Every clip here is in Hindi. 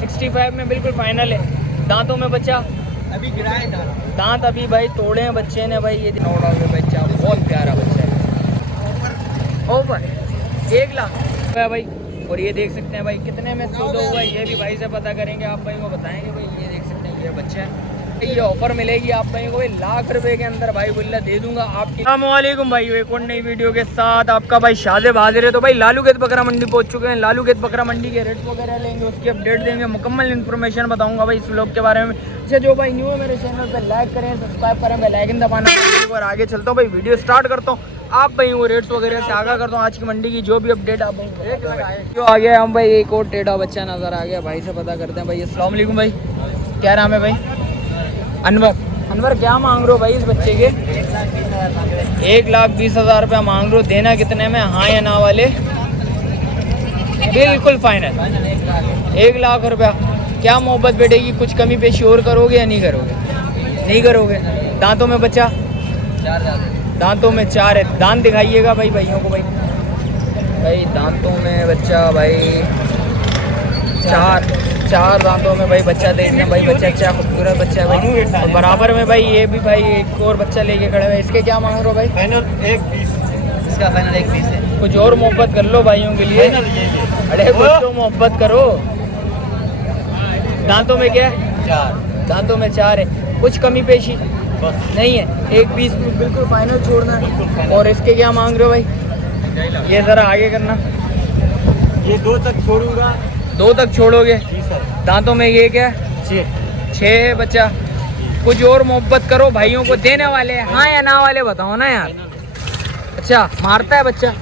65 में बिल्कुल फाइनल है। दांतों में बच्चा अभी गिरा है दांत अभी भाई तोड़े हैं बच्चे ने भाई। ये बच्चा बहुत प्यारा बच्चा है। ओवर 1 लाख है भाई। और ये देख सकते हैं भाई कितने में सौदा हुआ है, ये भी भाई से पता करेंगे। आप भाई को बताएंगे भाई। ये देख सकते हैं ये बच्चा है। ये ऑफर मिलेगी आप भाई को ₹1,00,000 के अंदर भाई बुल्ला दे दूंगा आपकी। अस्सलामुअलैकुम भाई, एक और नई वीडियो के साथ आपका भाई शादिब हाजिर है। तो भाई लालू गेट बकरा मंडी पहुंच चुके हैं। लालू गेट बकरा मंडी के रेट वगैरह लेंगे, उसकी अपडेट देंगे, मुकम्मल इन्फॉर्मेशन बताऊंगा भाई इस व्लॉग के बारे में। अच्छा जो भाई न्यू है मेरे चैनल पर लाइक करें, सब्सक्राइब करें, बेल आइकन दबाना। और आगे चलता हूँ भाई, वीडियो स्टार्ट करता हूँ। आप भाई वो रेट्स वगैरह से आगाह करता हूँ आज की मंडी की जो भी अपडेट आप जो आ गया। हम भाई एक और टेढ़ा बच्चा नजर आ गया, भाई से पता करते हैं भाई। अस्सलाम वालेकुम भाई, क्या नाम है भाई? अनवर क्या मांग रहे हो भाई इस बच्चे के? 1,20,000 रुपया मांग रहे हो। देना कितने में, हाँ या ना वाले? बिल्कुल फाइनल 1,00,000 रुपया। क्या मोहब्बत बैठेगी, कुछ कमी पेशी और करोगे या नहीं करोगे? नहीं करोगे। दांतों में बच्चा 4 दांतों में 4 है। दांत दिखाइएगा भाई भाइयों को भाई। भाई दांतों में बच्चा भाई 4 दांतों में भाई बच्चा देखना भाई। बच्चा अच्छा खूबसूरत बच्चा है भाई। और बराबर में भाई ये भी भाई एक और बच्चा लेके खड़े हुए। इसके क्या मांग रहे हो भाई? फाइनल 1,20। इसका फाइनल 1,20 है। कुछ और मोहब्बत कर लो भाइयों के लिए। अरे कुछ तो मोहब्बत करो। दांतों में क्या है? 4। दांतों में 4 है। कुछ कमी पेशी बस नहीं है। 1,20 में बिल्कुल फाइनल छोड़ना है। और इसके क्या मांग रहे हो भाई? ये ज़रा आगे करना। ये 2 तक छोड़ूंगा। 2 तक छोड़ोगे। जी सर। दांतों में ये क्या है? 6 बच्चा। कुछ और मोहब्बत करो भाइयों को। देने वाले हैं हाँ या ना वाले बताओ ना यार। अच्छा मारता है बच्चा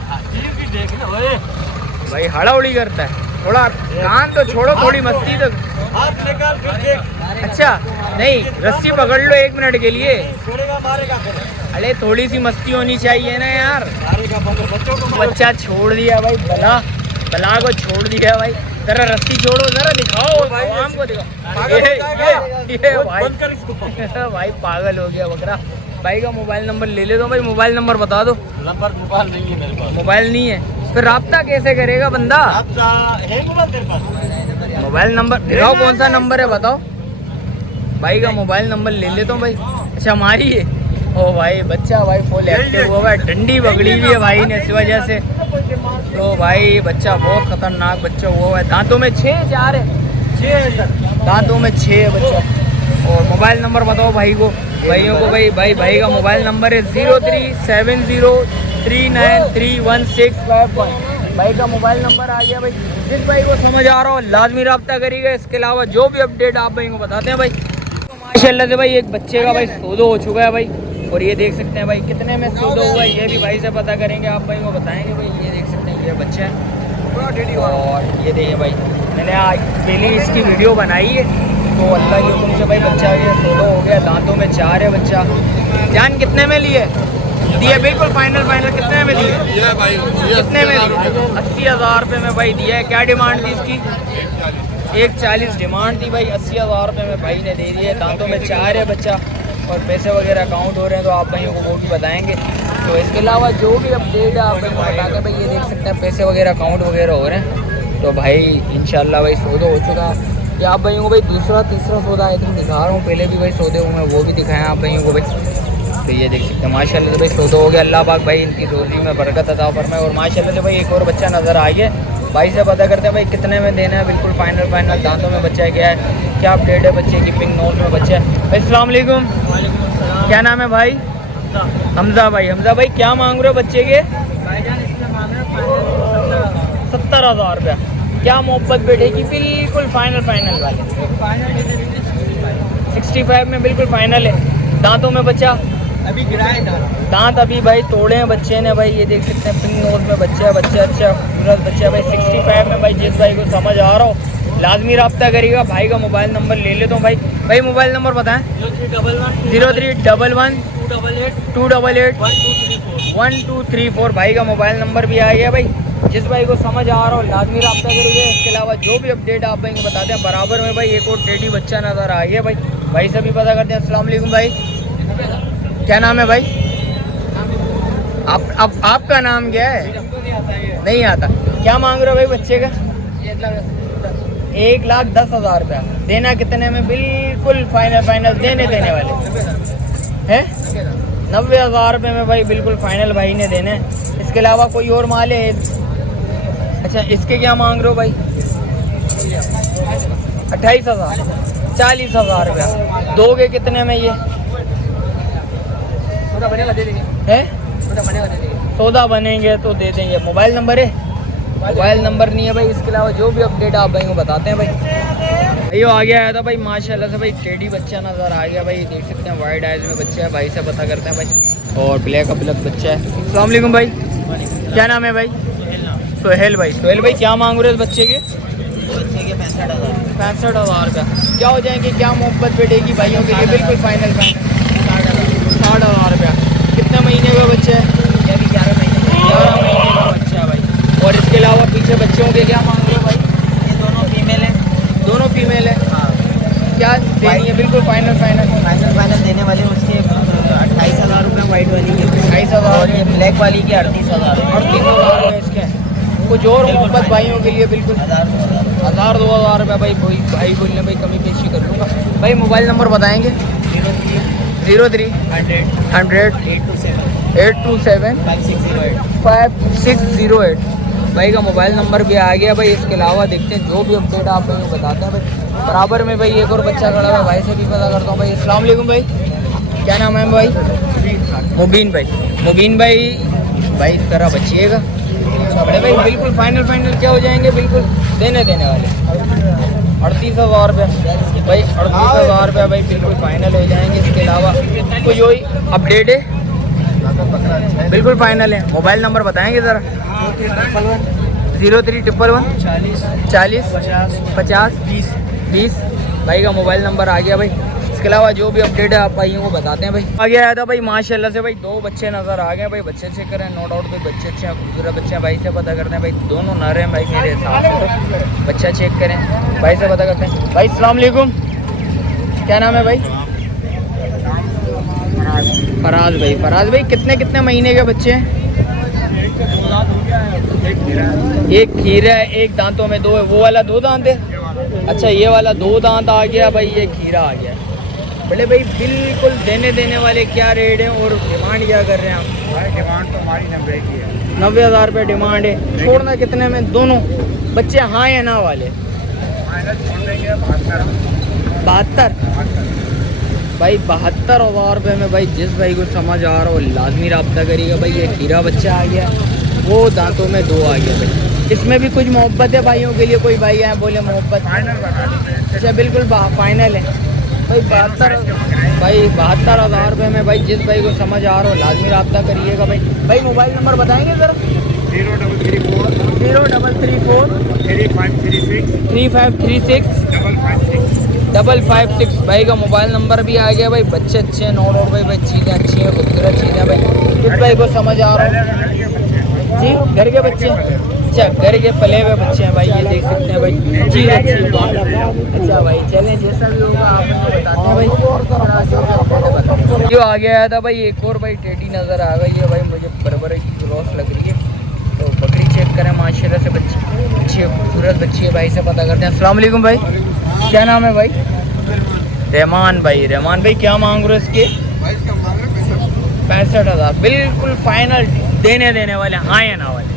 भाई, हड़ाउड़ी करता है। थोड़ा कान तो छोड़ो, थोड़ी मस्ती तो। हाथ निकाल फिर देख। अच्छा नहीं, रस्सी पकड़ लो 1 मिनट के लिए। छोड़ेगा मारेगा फिर। अरे थोड़ी सी मस्ती होनी चाहिए ना यार। मारेगा बच्चों को। बच्चा छोड़ दिया भाई, बला को छोड़ दिया भाई। जरा रस्सी छोड़ो, जरा दिखाओ आवाम को, दिखाओ। ये भाई बंद कर इसको। भाई पागल हो गया बकरा। भाई का मोबाइल नंबर ले ले दो भाई। मोबाइल नंबर बता दो। नंबर मोबाइल नहीं है मेरे पास। मोबाइल नहीं है फिर राब्ता कैसे करेगा बंदा? आपका है मोबाइल तेरे पास? मोबाइल नंबर दिखाओ, कौन सा नंबर है बताओ। भाई का मोबाइल नंबर ले लेता हूँ भाई। अच्छा हमारी है। ओ भाई बच्चा भाई फुल एक्टिव हुआ है। डंडी पकड़ी हुई है भाई ने इस वजह से। तो भाई बच्चा बहुत खतरनाक बच्चा हुआ है। दांतों में 6 4 है। 6 दांतों में 6 है बच्चा। और मोबाइल नंबर बताओ भाई को, भाइयों को भाई। भाई का मोबाइल नंबर है 0370393165। भाई का मोबाइल नंबर आ गया भाई। जिस भाई को समझ आ रहा हो लाजमी रब्ता करिएगा। इसके अलावा जो भी अपडेट आप भाई को बताते हैं भाई। माशाल्लाह से भाई एक बच्चे का भाई सौदा हो चुका है भाई। और ये देख सकते हैं भाई कितने में सौदा हुआ है, ये भी भाई से पता करेंगे। आप भाई को बताएंगे भाई। ये देख सकते हैं ये बच्चा है। और ये देखिए भाई, मैंने आज पहले इसकी वीडियो बनाई है। तो अल्लाह के हुक्म से भाई बच्चा ये सौदा हो गया। दांतों में 4 है बच्चा। जान कितने में लिए दिए? बिल्कुल फाइनल कितने में दिए? कितने में दिए? 80,000 रुपये में भाई दिया है। क्या डिमांड थी इसकी? 1,40 डिमांड थी भाई। 80,000 रुपये में भाई ने दे दिए। दांतों में 4 है बच्चा। और पैसे वगैरह अकाउंट हो रहे हैं तो आप भाइयों को वो भी बताएंगे। तो इसके अलावा जो भी अपडेट है आप भाई को बता के भाई। ये देख सकते हैं पैसे वगैरह अकाउंट वगैरह हो रहे हैं। तो भाई इंशाल्लाह भाई सौदा हो चुका है। या आप भाइयों को भाई दूसरा तीसरा सौदा आई थिंक दिखा रहा हूँ। पहले भी भाई सौदे हुए हैं, वो भी दिखाएं आप भाइयों को भाई। तो ये देख सकते हैं माशाल्लाह से भाई सौदा हो गया। अल्लाह पाक भाई इनकी रोज़ी में बरकत अता फरमाए। और माशाल्लाह से भाई एक और बच्चा नज़र आ गया। भाई से पता करते हैं भाई कितने में देना है। बिल्कुल फाइनल दांतों में बच्चा है। क्या है, क्या अपडेट है बच्चे की? पिंक नोज में बच्चा है भाई। अस्सलाम वालेकुम, क्या नाम है भाई? हमजा भाई। हमजा भाई क्या मांग रहे हो बच्चे के? 70,000 रुपया। क्या मोहब्बत बैठेगी? बिल्कुल फाइनल वाले 65 में बिल्कुल फाइनल है। दांतों में बच्चा अभी गिरा है दांत अभी भाई तोड़े हैं बच्चे ने भाई। ये देख सकते हैं पिंक नोज में बच्चा है। बच्चा अच्छा खूबसूरत बच्चा है भाई। 65 में भाई जिस भाई को समझ आ रहा हो लाजमी रब्ता करिएगा। भाई का मोबाइल नंबर ले लेता हूँ भाई। भाई मोबाइल नंबर बताएं। 0311288123 भाई का मोबाइल नंबर भी आ गया भाई। जिस भाई को समझ आ रहा हो लाजमी रब्ता करिएगा। इसके अलावा जो भी अपडेट आप भाई को बताते हैं। बराबर में भाई एक और टेडी बच्चा नज़र आ गया भाई। भाई से भी पता करते हैं। अस्सलाम वालेकुम भाई, क्या नाम है भाई? आपका नाम क्या है? नहीं आता। क्या मांग रहे हो भाई बच्चे का? 1,10,000 रुपया देना कितने में? बिल्कुल फाइनल देने वाले है 90,000 रुपये में भाई, बिल्कुल फाइनल भाई ने देने। इसके अलावा कोई और माल है? अच्छा, इसके क्या मांग रहे हो भाई? 28,000, 40,000 रुपया दोगे कितने में? ये सौदा बनेगा दे देंगे, है सौदा बनेंगे तो दे देंगे। मोबाइल नंबर है? मोबाइल नंबर नहीं है भाई। इसके अलावा जो भी अपडेट आप भाई को बताते हैं भाई। यो आगे आया था भाई माशाल्लाह से भाई, टेडी बच्चा नज़र आ गया भाई, देख सकते हैं वाइड आइज में बच्चा है भाई, से पता करते हैं भाई। और ब्लैक बच्चा है। अस्सलाम वालेकुम भाई, क्या नाम है भाई? सोहेल भाई। सोहेल भाई क्या मांग रहे हो इस बच्चे के? 65,000 का क्या हो जाएंगे? क्या मोहब्बत बैठेगी भाइयों के लिए? बिल्कुल फाइनल 60,000 रुपया। कितने महीने का बच्चा है? 11 महीने का बच्चा है भाई। और इसके अलावा पीछे बच्चों के क्या मांग रहे हो भाई? ये दोनों फीमेल हैं। दोनों फीमेल है। हाँ, क्या देनी है? बिल्कुल फाइनल देने वाले उसके 28,000 रुपये वाइट वाली के, 28,000 और ये ब्लैक वाली के 38,000। 38,000 रुपये इसके। कुछ और मोहब्बत भाइयों के लिए बिल्कुल 1,000-2,000 रुपये भाई। भाई बोलने भाई कमी पेशी कर दूँगा भाई। मोबाइल नंबर बताएंगे? 03 100 827 5608 भाई का मोबाइल नंबर भी आ गया भाई। इसके अलावा देखते हैं जो भी अपडेट आप भाई को बताते हैं भाई। बराबर में भाई एक और बच्चा खड़ा है भाई, से भी पता करता हूँ भाई। अस्सलाम वालेकुम भाई, क्या नाम है भाई? मुबीन भाई। मुबीन भाई भाई इस तरह बचिएगा बड़े भाई, बिल्कुल फाइनल क्या हो जाएंगे? बिल्कुल देने वाले 38,000 रुपये भाई, 38,000 रुपये भाई, बिल्कुल फाइनल हो जाएंगे। इसके अलावा कोई वही अपडेट है? बिल्कुल फाइनल है। मोबाइल नंबर बताएंगे ज़रा? 0311 40 50 20 भाई का मोबाइल नंबर आ गया भाई। इसके अलावा जो भी अपडेट है आप भाइयों को बताते हैं भाई। आगे आया था भाई माशाल्लाह से भाई, 2 बच्चे नज़र आ गए भाई। बच्चे चेक करें, नो डाउट भाई बच्चे अच्छे हैं, खूबसूरत बच्चे हैं भाई। से पता करते हैं भाई, दोनों नर हैं भाई मेरे हिसाब से। तो बच्चा चेक करें भाई, से पता करते हैं भाई। अस्सलाम वालेकुम, क्या नाम है भाई? फराज भाई। फराज भाई कितने महीने के बच्चे हैं? एक खीरा है, एक दांतों में 2 है। वो वाला 2 दांत है? अच्छा, ये वाला 2 दांत आ गया भाई, ये खीरा आ गया। बड़े भाई बिल्कुल देने वाले क्या रेट है और डिमांड क्या कर रहे हैं आप? भाई डिमांड तो हमारी 90 की है। 90,000 रुपये डिमांड है। छोड़ना कितने में? दोनों बच्चे हाँ या ना वाले? 72 भाई, 72,000 रुपये में भाई। जिस भाई को समझ आ रहा हो लाजमी रब्ता करिएगा भाई। ये खीरा बच्चा आ गया, वो दांतों में 2 आ गया भाई। इसमें भी कुछ मोहब्बत है भाइयों के लिए? कोई भाई आए बोले मोहब्बत? अच्छा, बिल्कुल फाइनल है भाई। 72,000 रुपये में भाई। जिस भाई को समझ आ रहा हो लाजमी रब्ता करिएगा भाई। भाई मोबाइल नंबर बताएंगे सर? 0334 3536 556 भाई का मोबाइल नंबर भी आ गया भाई। बच्चे अच्छे हैं, नो डाउट भाई चीज़ें अच्छी हैं, खूबसूरत चीज़ें हैं भाई। जिस भाई को समझ आ रहा हो जी, घर के बच्चे हैं? अच्छा, घर के पले हुए बच्चे हैं भाई, ये देख सकते हैं भाई। जी अच्छी बात है। अच्छा भाई, चलें जैसा भी होगा आप मुझे बताते हैं भाई। जो आ गया था भाई एक और भाई टेडी नज़र आ गई है भाई, मुझे बराबर की क्रॉस लग रही है। तो बकरी चेक करें माशाल्लाह से, बच्ची अच्छी है, खूबसूरत बच्ची है भाई। से पता करते हैं। अस्सलाम वालेकुम भाई, क्या नाम है भाई? रहमान भाई। रहमान भाई क्या मांग रहे हो इसके? 65,000 बिल्कुल फाइनल देने वाले, हाँ या ना वाले?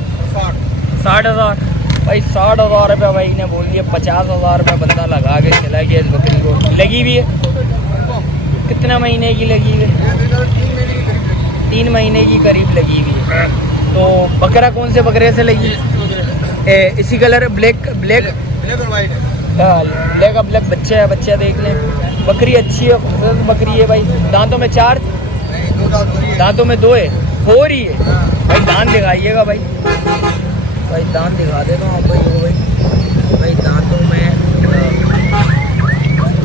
60,000 भाई। 60,000 रुपये भाई ने बोल दिया। 50,000 रुपये बंदा लगा के चला गया इस बकरी को। लगी भी है? कितने महीने की लगी हुई है? 3 महीने की करीब लगी हुई है। तो बकरा कौन से बकरे से लगी? इसी कलर ब्लैक और वाइट है। ब्लैक का ब्लैक बच्चा देख लें। बकरी अच्छी है, खूबसूरत बकरी है भाई। दांतों में 4, दांतों में 2 है, 4 ही है भाई। दांत दिखाइएगा भाई। भाई दांत दिखा देता हूँ आप भाई को भाई।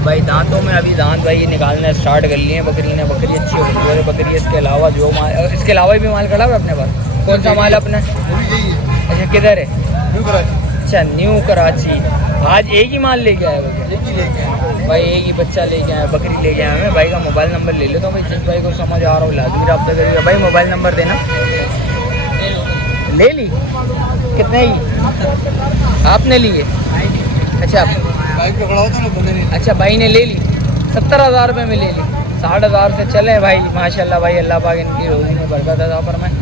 भाई दांतों में अभी दांत भाई निकालना स्टार्ट कर लिए हैं बकरी ने। बकरी अच्छी है, खूबसूरत बकरी है। इसके अलावा जो माल, इसके अलावा भी माल खड़ा है अपने पास? कौन सा माल अपना? अच्छा, किधर है? अच्छा, न्यू कराची। आज एक ही माल लेके आया भाई? एक ही बच्चा लेके आया, बकरी लेके आया। मैं भाई का मोबाइल नंबर ले लेता हूँ भाई। जिस भाई को समझ आ रहा हो लाजमी रब्ता करिएगा भाई। मोबाइल नंबर देना। ले ली? कितने की आपने लिए? अच्छा, अच्छा बाइक पकड़ा होता ना बंदे ने। अच्छा भाई ने ले ली 70,000 रुपये में ले ली। 60,000 से चले भाई माशाल्लाह भाई, अल्लाह पाक इनकी रोज़ी में बरकत अता फरमाए।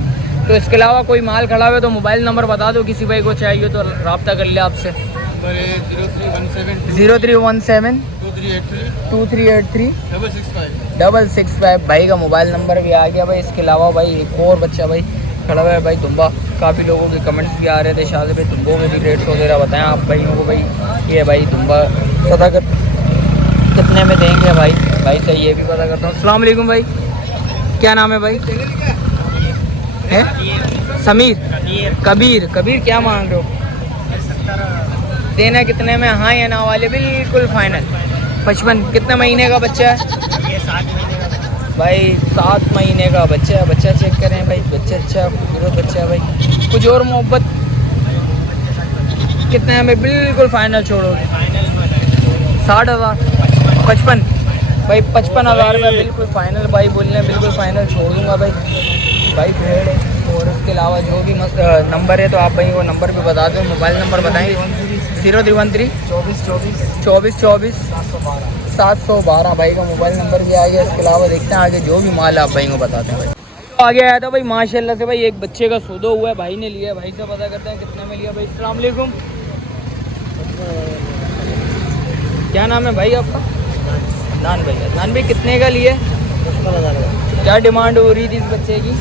तो इसके अलावा कोई माल खड़ा हुआ तो मोबाइल नंबर बता दो, किसी भाई को चाहिए तो रब्ता कर ले आपसे। नंबर है 0317 0317 2383 2383 665। 665 भाई का मोबाइल नंबर भी आ गया भाई। इसके अलावा भाई एक और बच्चा भाई खड़ा हुआ है भाई दुम्बा। काफ़ी लोगों के कमेंट्स भी आ रहे थे शायद भाई दुम्बों में भी रेट्स वगैरह बताएं आप भाइयों को भाई। ये भाई दुम्बा पता कर कितने में देंगे भाई, भाई से ये भी पता करता हूँ। अस्सलाम वालेकुम भाई, क्या नाम है भाई? है समीर कबीर। कबीर क्या मांग रहे हो? देना कितने में? हाँ या ना वाले बिल्कुल फाइनल 55। कितने महीने का बच्चा है? ये 7 महीने का भाई 7 महीने का बच्चा है। बच्चा चेक करें भाई, बच्चा अच्छा खूबसूरत बच्चा है भाई। कुछ और मोहब्बत कितने में बिल्कुल फाइनल छोड़ोगे? 60,000 55 भाई 55,000 में बिल्कुल फाइनल भाई बोल रहे हैं, बिल्कुल फाइनल छोड़ दूंगा भाई। भाई भेड़ है। और इसके अलावा जो भी मस्त नंबर है तो आप भाई वो नंबर भी बता दो, मोबाइल नंबर बताएंगे। 0313 24 24 712 भाई का मोबाइल नंबर भी आ गया। इसके अलावा देखते हैं आगे जो भी माल आप भाई को बताते हैं भाई। तो आगे आया था भाई माशाल्लाह से भाई एक बच्चे का सौदा हुआ है, भाई ने लिया। भाई से पता करते हैं कितने में लिया भाई। अस्सलाम वालेकुम, क्या नाम है भाई आपका? नान भाई। नान भाई कितने का लिए? क्या डिमांड हो रही थी इस बच्चे की?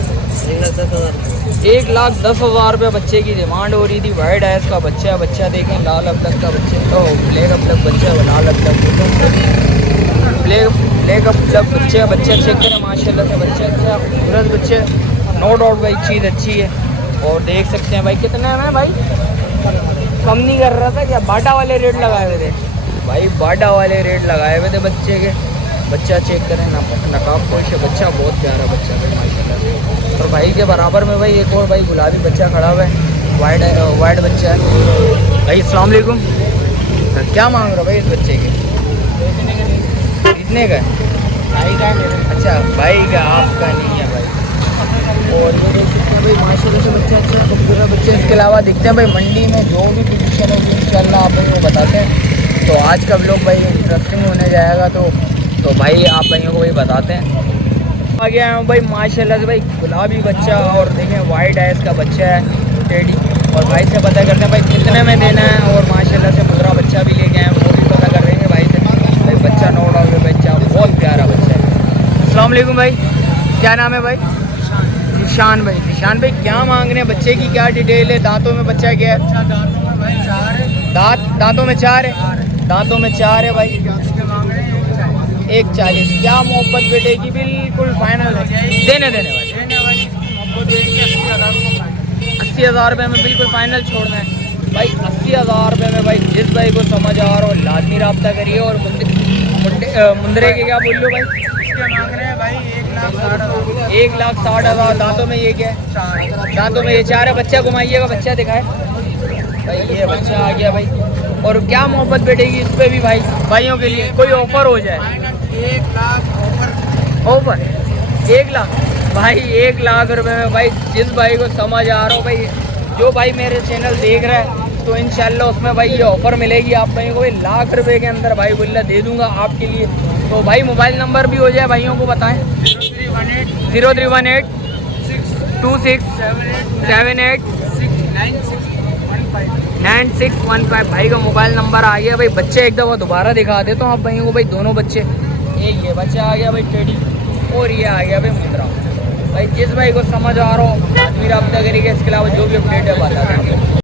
1,10,000 रुपये बच्चे की डिमांड हो रही थी। वाइड आइस का बच्चा है। बच्चा देखें लाल अब तक का बच्चे तो ब्लैक अब तक बच्चा है, लाल अब तक ब्लैक अब तक बच्चे का बच्चा चेक करें माशाल्लाह से। बच्चे अच्छा खूबसूरत बच्चे, नो डाउट भाई चीज़ अच्छी है। और देख सकते हैं भाई कितने में भाई कम नहीं कर रहा था क्या? बाटा वाले रेट लगाए हुए थे भाई, बाटा वाले रेट लगाए हुए थे बच्चे के। बच्चा चेक करें ना, नकाब पोश है बच्चा, बहुत प्यारा बच्चा है माशाल्लाह से। और भाई के बराबर में भाई एक और भाई गुलाबी बच्चा खड़ा हुआ है, वाइड बच्चा है भाई। अस्सलाम वालेकुम, क्या मांग रहे हो भाई इस बच्चे के? कितने का है? भाई का है। अच्छा भाई का, आपका नहीं है भाई। और ये देख सकते हैं भाई माशाल्लाह से बच्चा अच्छा खूबसूरत बच्चे। इसके अलावा देखते हैं भाई मंडी में जो भी पोजीशन होगी इंशाल्लाह आप भाई को बताते हैं। तो आज का व्लॉग भाई इंटरेस्टिंग होने जाएगा तो भाई आप भाइयों को भाई बताते हैं। आ गया हूँ भाई माशाल्लाह से भाई गुलाबी बच्चा, और देखें वाइट आइस का बच्चा है टेडी। और भाई से पता करते हैं भाई कितने में देना है। और माशाल्लाह से मुद्रा बच्चा भी लेके आए हैं, वो भी पता कर रहे हैं भाई से। भाई बच्चा नो डाउट है, बच्चा बहुत प्यारा बच्चा है। अस्सलाम वालेकुम भाई, क्या नाम है भाई? निशान भाई। निशान भाई क्या मांग रहे हैं बच्चे की, क्या डिटेल है? दांतों में बच्चा क्या है? दांतों में 4 है। दांतों में 4 है भाई। 140। क्या मोहब्बत बेटे की बिल्कुल फाइनल है? देने भाई 80,000 रुपये में बिल्कुल फाइनल छोड़ना है भाई। 80,000 रुपये में भाई जिस भाई को समझ आ रहा हो लाजमी रब्ता करिए। और मुंदरे के क्या बोल लो भाई? इसके मांग रहे हैं भाई 1,60,000। 1,60,000। दांतों में ये क्या है? दांतों में ये 4 है। बच्चा घुमाइएगा, बच्चा दिखाए भाई। ये बच्चा आ गया भाई। और क्या मोहब्बत बैठेगी इस पर भी भाई, भाइयों के लिए कोई ऑफर हो जाए? 1 लाख ऑफर 1 लाख भाई। 1 लाख रुपए में भाई जिस भाई को समझ आ रहा हो भाई, जो भाई मेरे चैनल देख रहा है तो इंशाल्लाह उसमें भाई ये ऑफर मिलेगी आप भाई को भाई। लाख रुपए के अंदर भाई बोला दे दूंगा आपके लिए। तो भाई मोबाइल नंबर भी हो जाए भाइयों को बताएं। 0318 26 78 9615 भाई का मोबाइल नंबर आ गया भाई। बच्चे एक दफ़ा दोबारा दिखा देता हूँ आप भाइयों को भाई, दोनों बच्चे। एक ये बच्चा आ गया भाई टेडी, और ये आ गया भाई मुद्रा। भाई जिस भाई को समझ आ रहा हो आदमी रब्ता करिएगा। इसके अलावा जो भी अपडेट है बता दें।